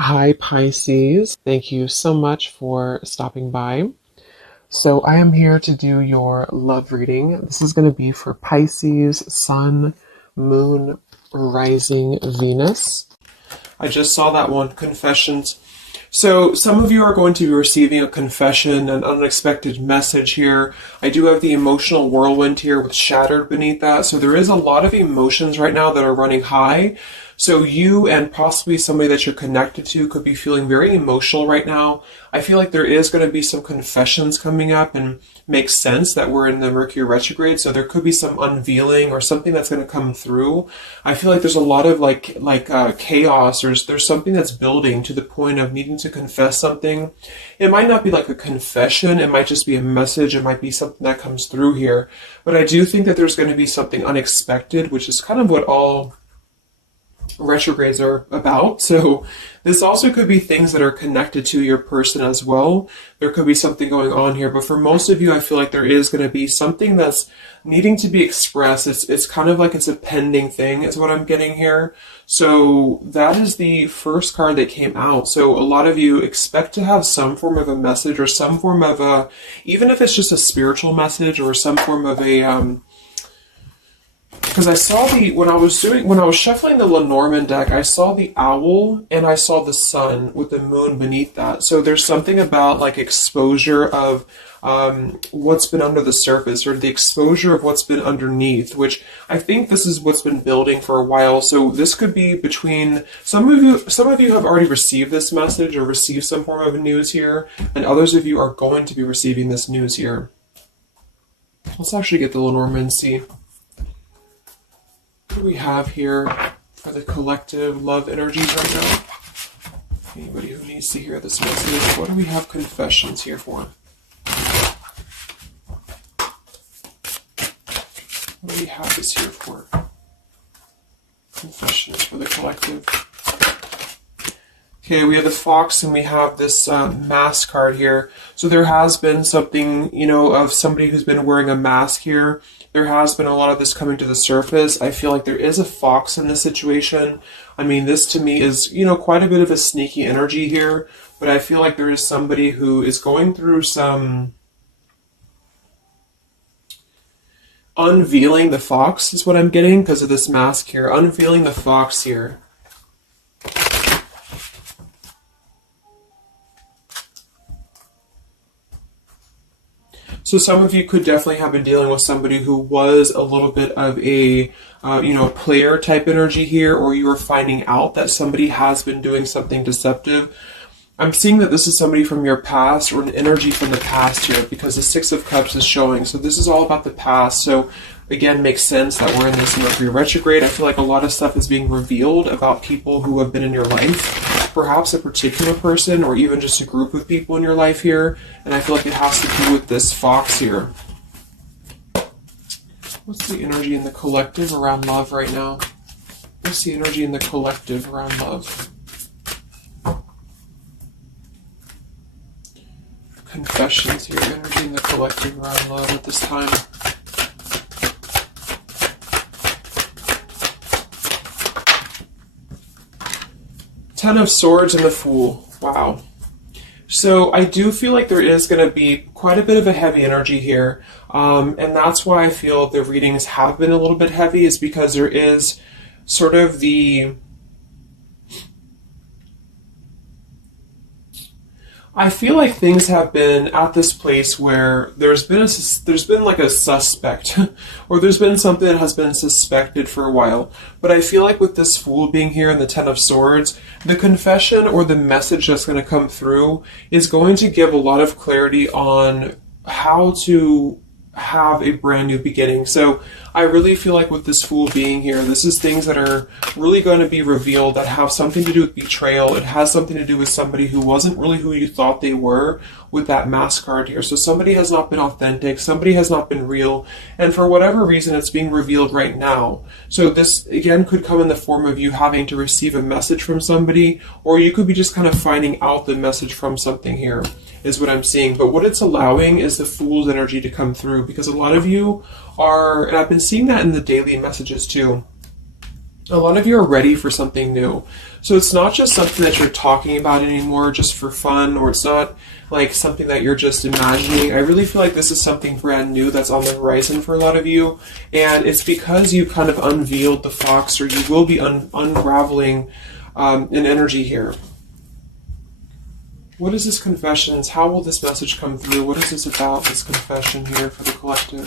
Hi, Pisces. Thank you so much for stopping by. So, I am here to do your love reading. This is going to be for Pisces, Sun, Moon, Rising, Venus. I just saw that one, confessions. So, some of you are going to be receiving a confession, an unexpected message here. I do have the emotional whirlwind here with shattered beneath that. So, there is a lot of emotions right now that are running high. So you and possibly somebody that you're connected to could be feeling very emotional right now. I feel like there is going to be some confessions coming up, and makes sense that we're in the Mercury retrograde, so there could be some unveiling or something that's going to come through. I feel like there's a lot of chaos, or there's something that's building to the point of needing to confess something. It might not be like a confession, it might just be a message, it might be something that comes through here. But I do think that there's going to be something unexpected, which is kind of what all retrogrades are about. So this also could be things that are connected to your person as well. There could be something going on here, but for most of you, I feel like there is going to be something that's needing to be expressed. It's kind of like it's a pending thing is what I'm getting here. So that is the first card that came out. So a lot of you expect to have some form of a message, or some form of a, even if it's just a spiritual message, or some form of a because I saw when I was shuffling the Lenormand deck, I saw the owl and I saw the sun with the moon beneath that. So there's something about like exposure of what's been under the surface, or the exposure of what's been underneath, which I think this is what's been building for a while. So this could be between some of you have already received this message or received some form of news here, and others of you are going to be receiving this news here. Let's actually get the Lenormand and see. What do we have here for the collective love energies right now? Anybody who needs to hear this message, what do we have confessions here for? What do we have this here for? Confessions for the collective. Okay, we have the fox and we have this mask card here. So there has been something, of somebody who's been wearing a mask here. There has been a lot of this coming to the surface. I feel like there is a fox in this situation. I mean, this to me is, quite a bit of a sneaky energy here. But I feel like there is somebody who is going through some unveiling the fox is what I'm getting because of this mask here. Unveiling the fox here. So some of you could definitely have been dealing with somebody who was a little bit of a, player type energy here, or you are finding out that somebody has been doing something deceptive. I'm seeing that this is somebody from your past, or an energy from the past here, because the Six of Cups is showing. So this is all about the past. So again, makes sense that we're in this Mercury retrograde. I feel like a lot of stuff is being revealed about people who have been in your life. Perhaps a particular person, or even just a group of people in your life here. And I feel like it has to do with this fox here. What's the energy in the collective around love right now? What's the energy in the collective around love? Confessions here, energy in the collective around love at this time. Ten of Swords and the Fool. Wow. So I do feel like there is going to be quite a bit of a heavy energy here. And that's why I feel the readings have been a little bit heavy, is because there is sort of the... I feel like things have been at this place where there's been like a suspect, or there's been something that has been suspected for a while. But I feel like with this Fool being here and the Ten of Swords, the confession or the message that's going to come through is going to give a lot of clarity on how to have a brand new beginning. So I really feel like with this Fool being here, this is things that are really going to be revealed that have something to do with betrayal. It has something to do with somebody who wasn't really who you thought they were with that mask card here. So somebody has not been authentic, somebody has not been real, and for whatever reason it's being revealed right now. So this again could come in the form of you having to receive a message from somebody, or you could be just kind of finding out the message from something here, is what I'm seeing. But what it's allowing is the Fool's energy to come through, because a lot of you are, and I've been seeing that in the daily messages too, A lot of you are ready for something new. So it's not just something that you're talking about anymore just for fun, or it's not like something that you're just imagining. I really feel like this is something brand new that's on the horizon for a lot of you. And it's because you kind of unveiled the fox, or you will be unraveling an energy here. What is this confession? How will this message come through? What is this about, this confession here for the collective?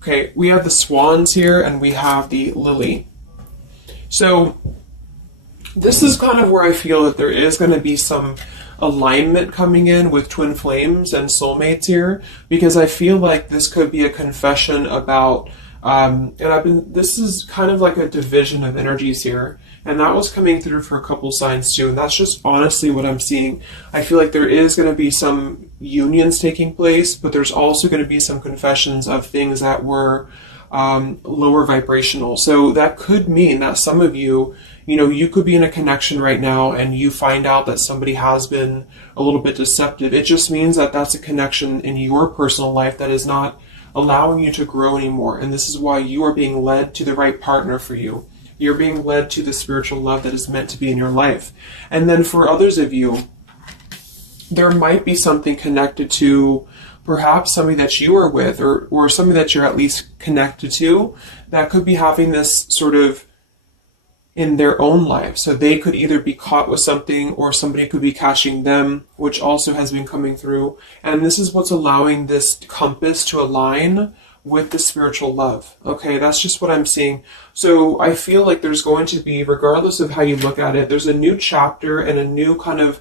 Okay, we have the swans here and we have the lily. So this is kind of where I feel that there is going to be some alignment coming in with twin flames and soulmates here, because I feel like this could be a confession about this is kind of like a division of energies here, and that was coming through for a couple signs too, and that's just honestly what I'm seeing. I feel like there is going to be some unions taking place, but there's also going to be some confessions of things that were lower vibrational. So that could mean that some of you, you could be in a connection right now and you find out that somebody has been a little bit deceptive. It just means that that's a connection in your personal life that is not allowing you to grow anymore. And this is why you are being led to the right partner for you. You're being led to the spiritual love that is meant to be in your life. And then for others of you, there might be something connected to perhaps somebody that you are with, or somebody that you're at least connected to, that could be having this sort of in their own life. So they could either be caught with something, or somebody could be catching them, which also has been coming through. And this is what's allowing this compass to align with the spiritual love. Okay, that's just what I'm seeing. So I feel like there's going to be, regardless of how you look at it, there's a new chapter and a new kind of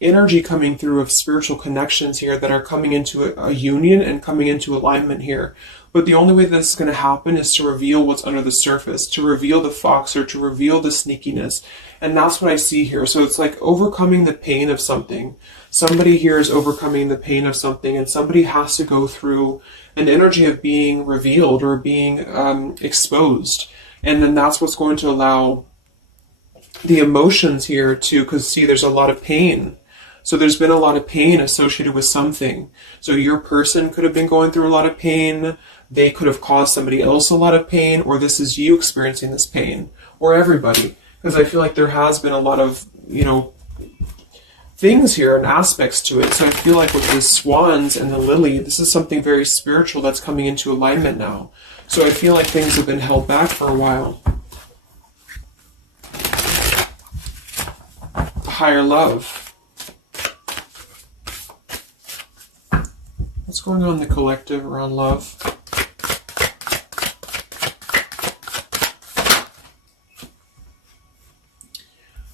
energy coming through of spiritual connections here that are coming into a union and coming into alignment here. But the only way this is going to happen is to reveal what's under the surface, to reveal the fox, or to reveal the sneakiness. And that's what I see here. So it's like overcoming the pain of something. Somebody here is overcoming the pain of something, and somebody has to go through an energy of being revealed or being exposed. And then that's what's going to allow the emotions here to, because see, there's a lot of pain. So there's been a lot of pain associated with something. So your person could have been going through a lot of pain. They could have caused somebody else a lot of pain, or this is you experiencing this pain, or everybody. Because I feel like there has been a lot of, things here and aspects to it. So I feel like with the swans and the lily, this is something very spiritual that's coming into alignment now. So I feel like things have been held back for a while. Higher love. What's going on in the collective around love?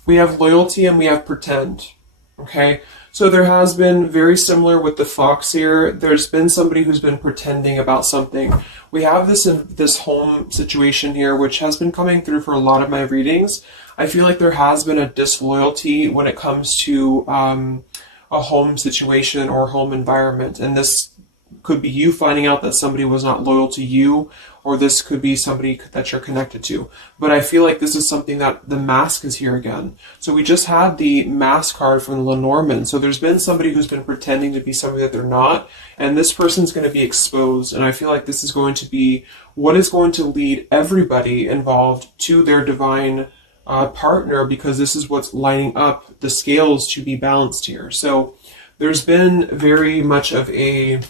We have loyalty and we have pretend. Okay, so there has been, very similar with the fox here, there's been somebody who's been pretending about something. We have this home situation here, which has been coming through for a lot of my readings. I feel like there has been a disloyalty when it comes to a home situation or home environment. And this could be you finding out that somebody was not loyal to you, or this could be somebody that you're connected to. But I feel like this is something that the mask is here again. So we just had the mask card from the Lenormand. So there's been somebody who's been pretending to be somebody that they're not, and this person's going to be exposed. And I feel like this is going to be what is going to lead everybody involved to their divine partner, because this is what's lining up the scales to be balanced here. So there's been very much of a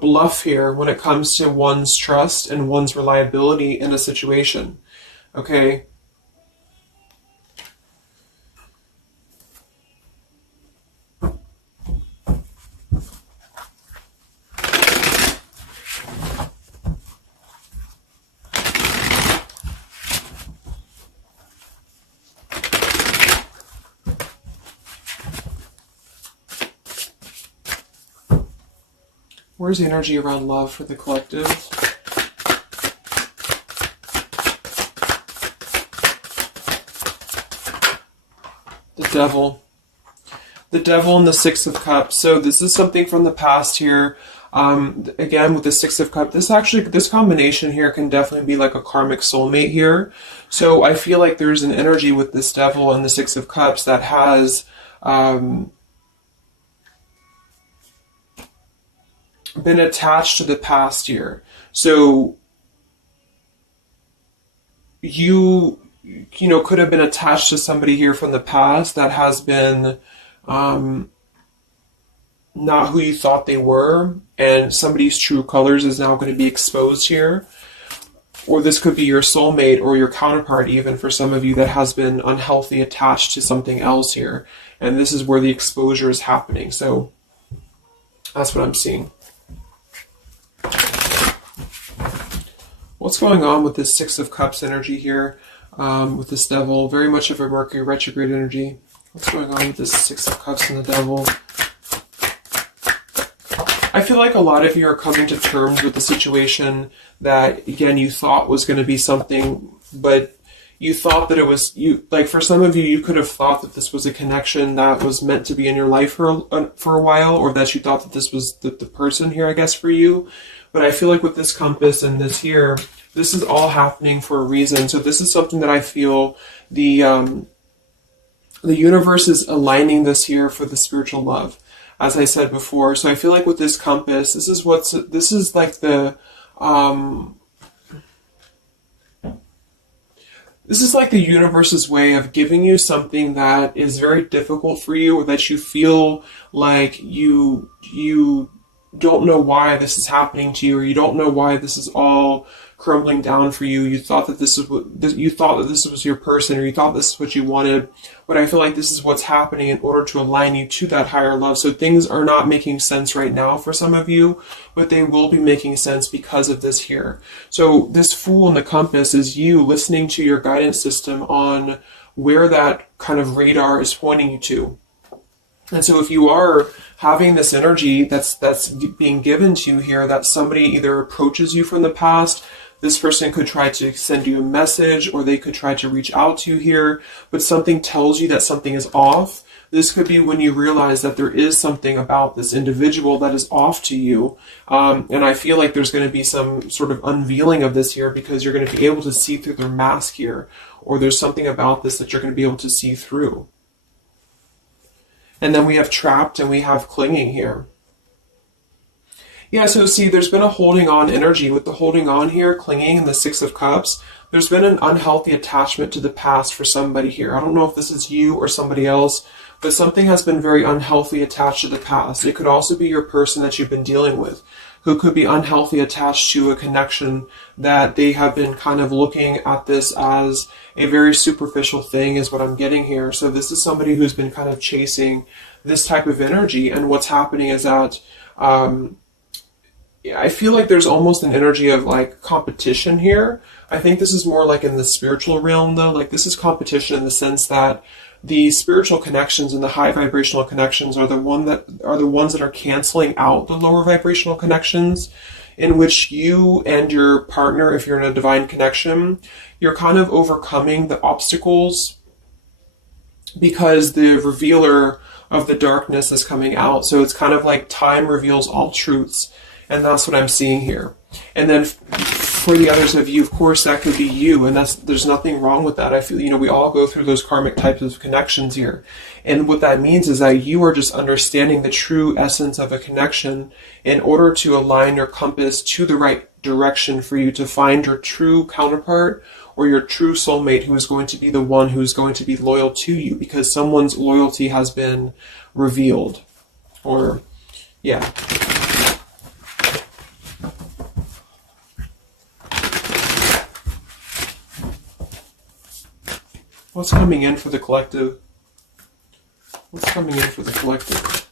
bluff here when it comes to one's trust and one's reliability in a situation. Okay. Where's the energy around love for the collective? The devil. The devil and the Six of Cups. So this is something from the past here. Again, with the Six of Cups, this combination here can definitely be like a karmic soulmate here. So I feel like there's an energy with this devil and the Six of Cups that has been attached to the past here. So you know, could have been attached to somebody here from the past that has been not who you thought they were, and somebody's true colors is now going to be exposed here. Or this could be your soulmate or your counterpart, even for some of you, that has been unhealthy attached to something else here. And this is where the exposure is happening. So that's what I'm seeing. What's going on with this Six of Cups energy here? With this Devil, very much of a Mercury retrograde energy. What's going on with this Six of Cups and the Devil? I feel like a lot of you are coming to terms with the situation that, again, you thought was going to be something, but you thought that it was, like for some of you, you could have thought that this was a connection that was meant to be in your life for a while, or that you thought that this was the person here, I guess, for you. But I feel like with this compass and this here, this is all happening for a reason. So this is something that I feel the universe is aligning this here for the spiritual love, as I said before. So I feel like with this compass, this is like the universe's way of giving you something that is very difficult for you, or that you feel like you don't know why this is happening to you, or you don't know why this is all crumbling down for you. You thought that this was your person, or you thought this is what you wanted. But I feel like this is what's happening in order to align you to that higher love. So things are not making sense right now for some of you, but they will be making sense because of this here. So this Fool in the compass is you listening to your guidance system on where that kind of radar is pointing you to. And so if you are having this energy that's being given to you here, that somebody either approaches you from the past, this person could try to send you a message, or they could try to reach out to you here, but something tells you that something is off. This could be when you realize that there is something about this individual that is off to you. And I feel like there's going to be some sort of unveiling of this here, because you're going to be able to see through their mask here, or there's something about this that you're going to be able to see through. And then we have Trapped and we have Clinging here. Yeah, so see, there's been a holding on energy with the holding on here, clinging, and the Six of Cups. There's been an unhealthy attachment to the past for somebody here. I don't know if this is you or somebody else, but something has been very unhealthy attached to the past. It could also be your person that you've been dealing with, who could be unhealthy attached to a connection that they have been kind of looking at this as a very superficial thing, is what I'm getting here. So this is somebody who's been kind of chasing this type of energy, and what's happening is that I feel like there's almost an energy of like competition here. I think this is more like in the spiritual realm though. Like this is competition in the sense that the spiritual connections and the high vibrational connections are the ones that are canceling out the lower vibrational connections, in which you and your partner, if you're in a divine connection, you're kind of overcoming the obstacles because the revealer of the darkness is coming out. So it's kind of like time reveals all truths. And that's what I'm seeing here. And then for the others of you, of course, that could be you. And there's nothing wrong with that. I feel, we all go through those karmic types of connections here. And what that means is that you are just understanding the true essence of a connection in order to align your compass to the right direction for you to find your true counterpart or your true soulmate, who is going to be the one who's going to be loyal to you, because someone's loyalty has been revealed. Or, yeah. What's coming in for the collective? What's coming in for the collective?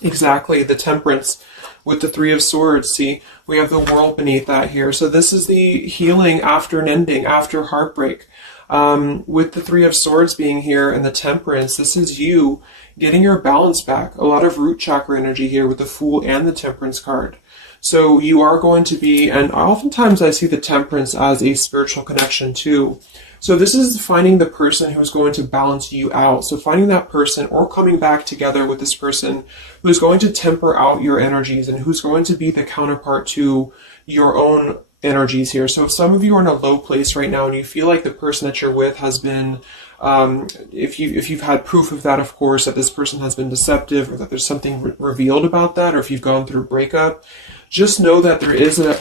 Exactly, the Temperance with the Three of Swords. See, we have the World beneath that here. So this is the healing after an ending, after heartbreak. With the Three of Swords being here and the Temperance, this is you getting your balance back. A lot of root chakra energy here with the Fool and the Temperance card. So you are going to be, and oftentimes I see the Temperance as a spiritual connection too. So this is finding the person who's going to balance you out. So finding that person, or coming back together with this person who's going to temper out your energies and who's going to be the counterpart to your own energies here. So if some of you are in a low place right now and you feel like the person that you're with has been If you've had proof of that, of course, that this person has been deceptive, or that there's something revealed about that, or if you've gone through a breakup, just know that there is a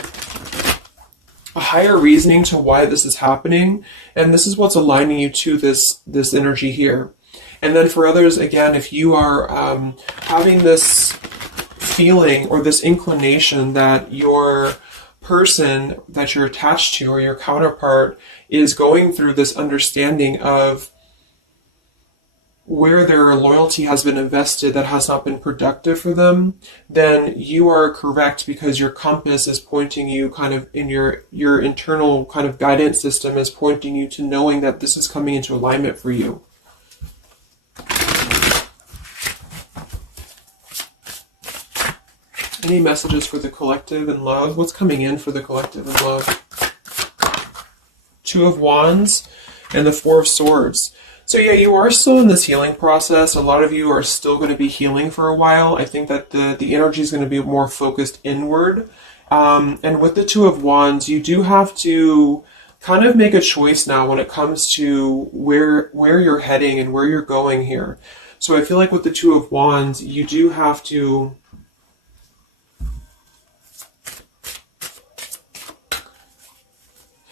higher reasoning to why this is happening, and this is what's aligning you to this energy here. And then for others, again, if you are having this feeling or this inclination that your person that you're attached to or your counterpart is going through this understanding of where their loyalty has been invested that has not been productive for them, then you are correct, because your compass is pointing you kind of in your internal kind of guidance system is pointing you to knowing that this is coming into alignment for you. Any messages for the collective and love? What's coming in for the collective and love? Two of Wands and the Four of Swords. So yeah, you are still in this healing process. A lot of you are still going to be healing for a while. I think that the energy is going to be more focused inward. And with the Two of Wands, you do have to kind of make a choice now when it comes to where you're heading and where you're going here. So I feel like with the Two of Wands, you do have to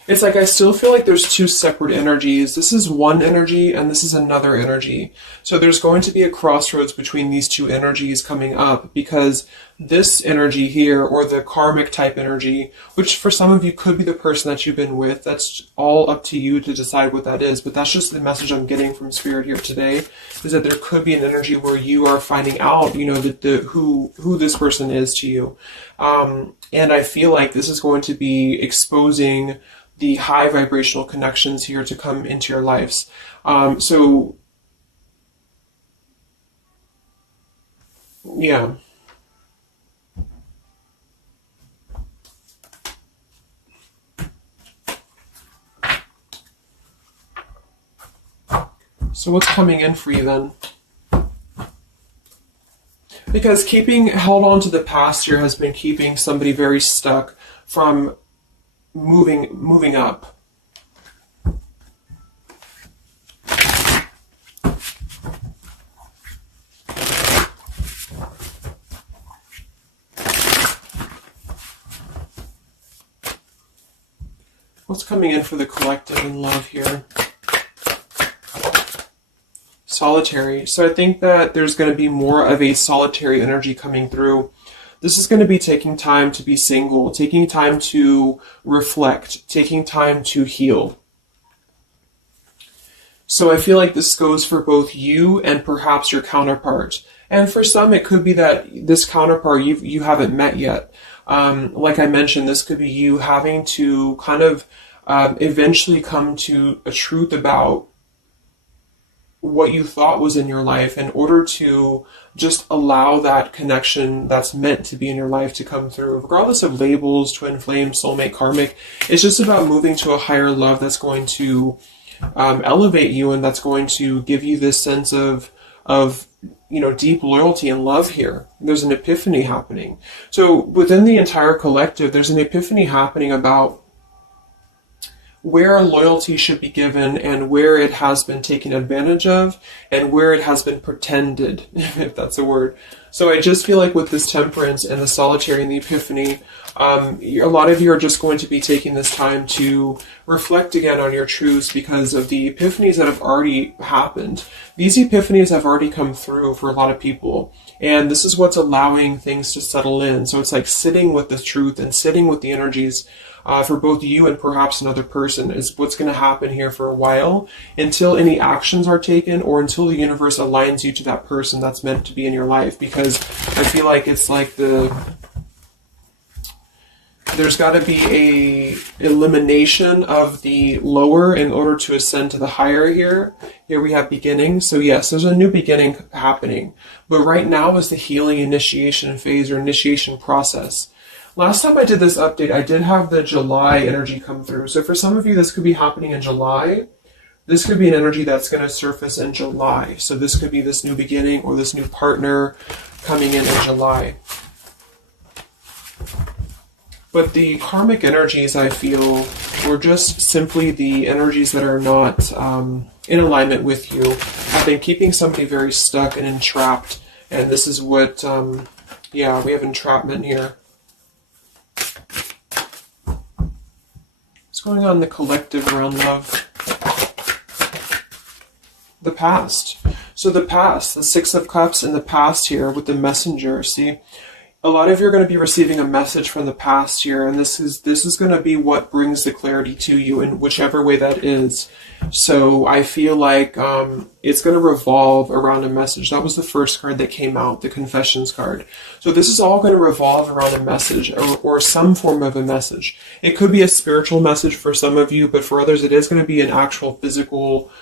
it's like I still feel like there's two separate energies. This is one energy and this is another energy. So there's going to be a crossroads between these two energies coming up, because this energy here, or the karmic type energy, which for some of you could be the person that you've been with, that's all up to you to decide what that is. But that's just the message I'm getting from Spirit here today, is that there could be an energy where you are finding out, you know, who this person is to you. And I feel like this is going to be exposing the high vibrational connections here to come into your lives. So yeah. So what's coming in for you then? Because keeping held on to the past here has been keeping somebody very stuck from moving up. What's coming in for the collective and love here? Solitary. So I think that there's going to be more of a solitary energy coming through. This is going to be taking time to be single, taking time to reflect, taking time to heal. So I feel like this goes for both you and perhaps your counterpart. And for some, it could be that this counterpart you haven't met yet. Like I mentioned, this could be you having to kind of eventually come to a truth about what you thought was in your life in order to just allow that connection that's meant to be in your life to come through. Regardless of labels, twin flame, soulmate, karmic, it's just about moving to a higher love that's going to elevate you, and that's going to give you this sense of you know, deep loyalty and love here. There's an epiphany happening. So within the entire collective, there's an epiphany happening about where loyalty should be given and where it has been taken advantage of and where it has been pretended, if that's a word. So I just feel like with this temperance and the solitary and the epiphany, a lot of you are just going to be taking this time to reflect again on your truths because of the epiphanies that have already happened. These epiphanies have already come through for a lot of people, and this is what's allowing things to settle in. So it's like sitting with the truth and sitting with the energies for both you and perhaps another person is what's going to happen here for a while, until any actions are taken or until the universe aligns you to that person that's meant to be in your life. Because I feel like it's like there's got to be a elimination of the lower in order to ascend to the higher here. Here we have beginning. So yes, there's a new beginning happening. But right now is the healing initiation phase or initiation process. Last time I did this update, I did have the July energy come through. So for some of you, this could be happening in July. This could be an energy that's going to surface in July. So this could be this new beginning or this new partner coming in July. But the karmic energies, I feel, were just simply the energies that are not in alignment with you have been keeping somebody very stuck and entrapped. And this is what, yeah, we have entrapment here. What's going on in the collective around love? The past. So the past, the Six of Cups in the past here with the Messenger. See, a lot of you are going to be receiving a message from the past here, and this is going to be what brings the clarity to you in whichever way that is. So I feel like it's going to revolve around a message. That was the first card that came out, the Confessions card. So this is all going to revolve around a message or some form of a message. It could be a spiritual message for some of you, but for others it is going to be an actual physical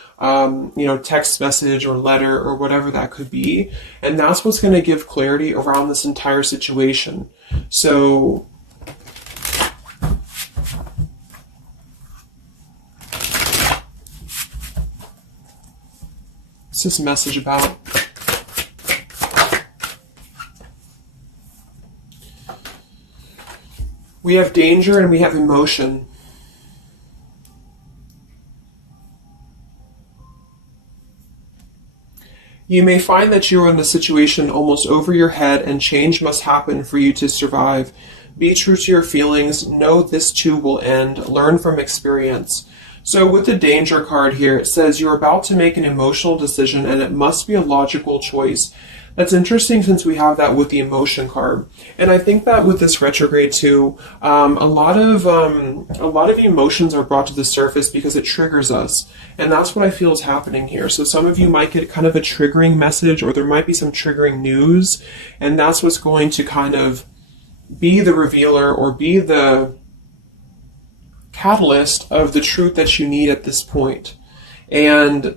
text message or letter or whatever that could be. And that's what's going to give clarity around this entire situation. So what's this message about? We have danger and we have emotion. You may find that you are in a situation almost over your head and change must happen for you to survive. Be true to your feelings. Know this too will end. Learn from experience. So with the danger card here, it says you're about to make an emotional decision and it must be a logical choice. That's interesting since we have that with the emotion card. And I think that with this retrograde too, a lot of emotions are brought to the surface because it triggers us. And that's what I feel is happening here. So some of you might get kind of a triggering message, or there might be some triggering news. And that's what's going to kind of be the revealer or be the catalyst of the truth that you need at this point. And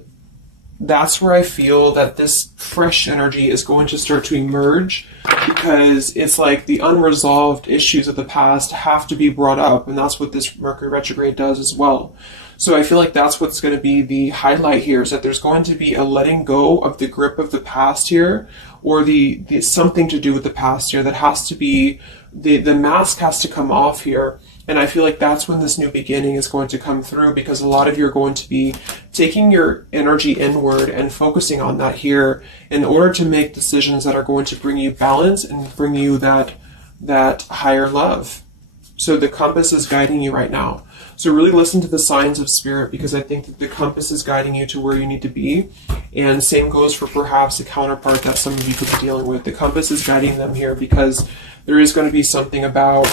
that's where I feel that this fresh energy is going to start to emerge, because it's like the unresolved issues of the past have to be brought up, and that's what this Mercury retrograde does as well. So I feel like that's what's going to be the highlight here, is that there's going to be a letting go of the grip of the past here, or the something to do with the past here that has to be, the mask has to come off here. And I feel like that's when this new beginning is going to come through, because a lot of you are going to be taking your energy inward and focusing on that here in order to make decisions that are going to bring you balance and bring you that higher love. So the compass is guiding you right now. So really listen to the signs of spirit, because I think that the compass is guiding you to where you need to be. And same goes for perhaps a counterpart that some of you could be dealing with. The compass is guiding them here because there is going to be something about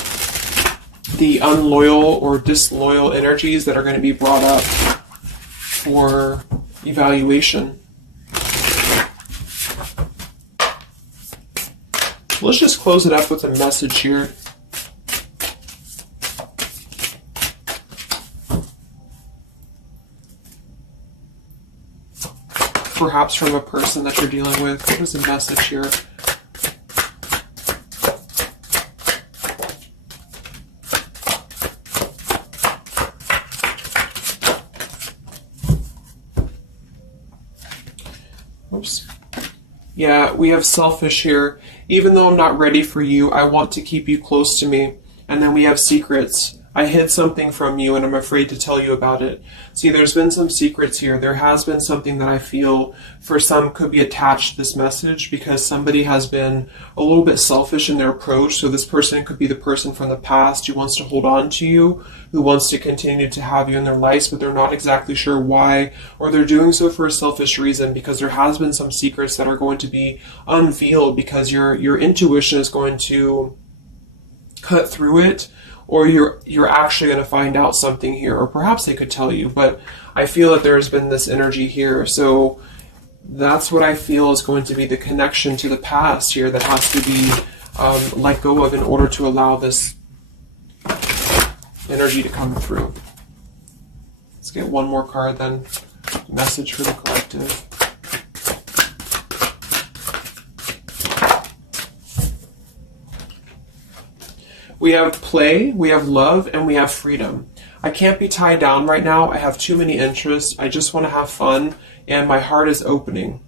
the unloyal or disloyal energies that are going to be brought up for evaluation. Let's just close it up with a message here. Perhaps from a person that you're dealing with. What is the message here? Oops. Yeah, we have selfish here. Even though I'm not ready for you, I want to keep you close to me. And then we have secrets. I hid something from you and I'm afraid to tell you about it. See, there's been some secrets here. There has been something that I feel for some could be attached to this message, because somebody has been a little bit selfish in their approach. So this person could be the person from the past who wants to hold on to you, who wants to continue to have you in their lives, but they're not exactly sure why, or they're doing so for a selfish reason, because there has been some secrets that are going to be unveiled, because your intuition is going to cut through it, or you're actually going to find out something here, or perhaps they could tell you, but I feel that there's been this energy here. So that's what I feel is going to be the connection to the past here that has to be let go of in order to allow this energy to come through. Let's get one more card then. Message for the collective. We have play, we have love, and we have freedom. I can't be tied down right now. I have too many interests. I just want to have fun, and my heart is opening.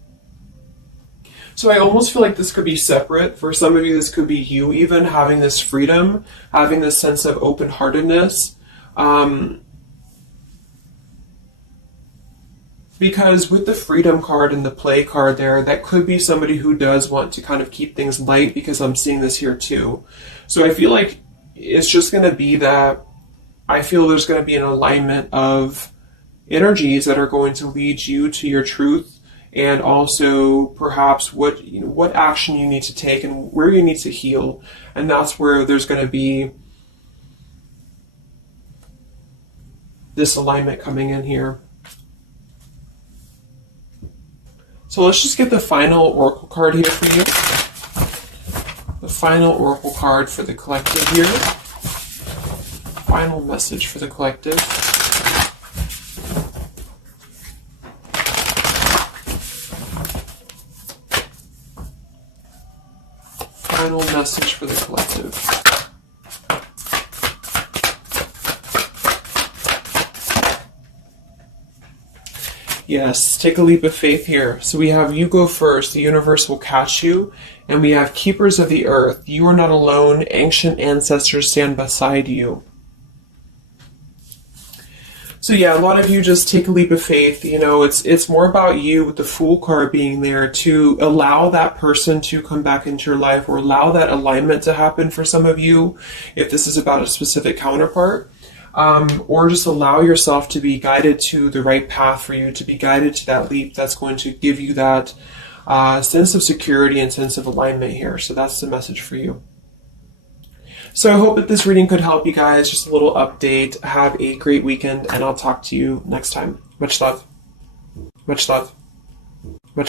So I almost feel like this could be separate. For some of you, this could be you even having this freedom, having this sense of open-heartedness. Because with the freedom card and the play card there, that could be somebody who does want to kind of keep things light, because I'm seeing this here too. So I feel like it's just going to be that I feel there's going to be an alignment of energies that are going to lead you to your truth, and also perhaps what action you need to take and where you need to heal. And that's where there's going to be this alignment coming in here. So let's just get the final oracle card here for you. The final oracle card for the collective here. Final message for the collective. Final message for the collective. Yes, take a leap of faith here. So we have you go first, the universe will catch you. And we have keepers of the earth. You are not alone. Ancient ancestors stand beside you. So yeah, a lot of you just take a leap of faith. You know, it's more about you with the Fool card being there to allow that person to come back into your life, or allow that alignment to happen for some of you, if this is about a specific counterpart. Or just allow yourself to be guided to the right path for you, to be guided to that leap that's going to give you that sense of security and sense of alignment here. So that's the message for you. So I hope that this reading could help you guys. Just a little update. Have a great weekend, and I'll talk to you next time. Much love. Much love.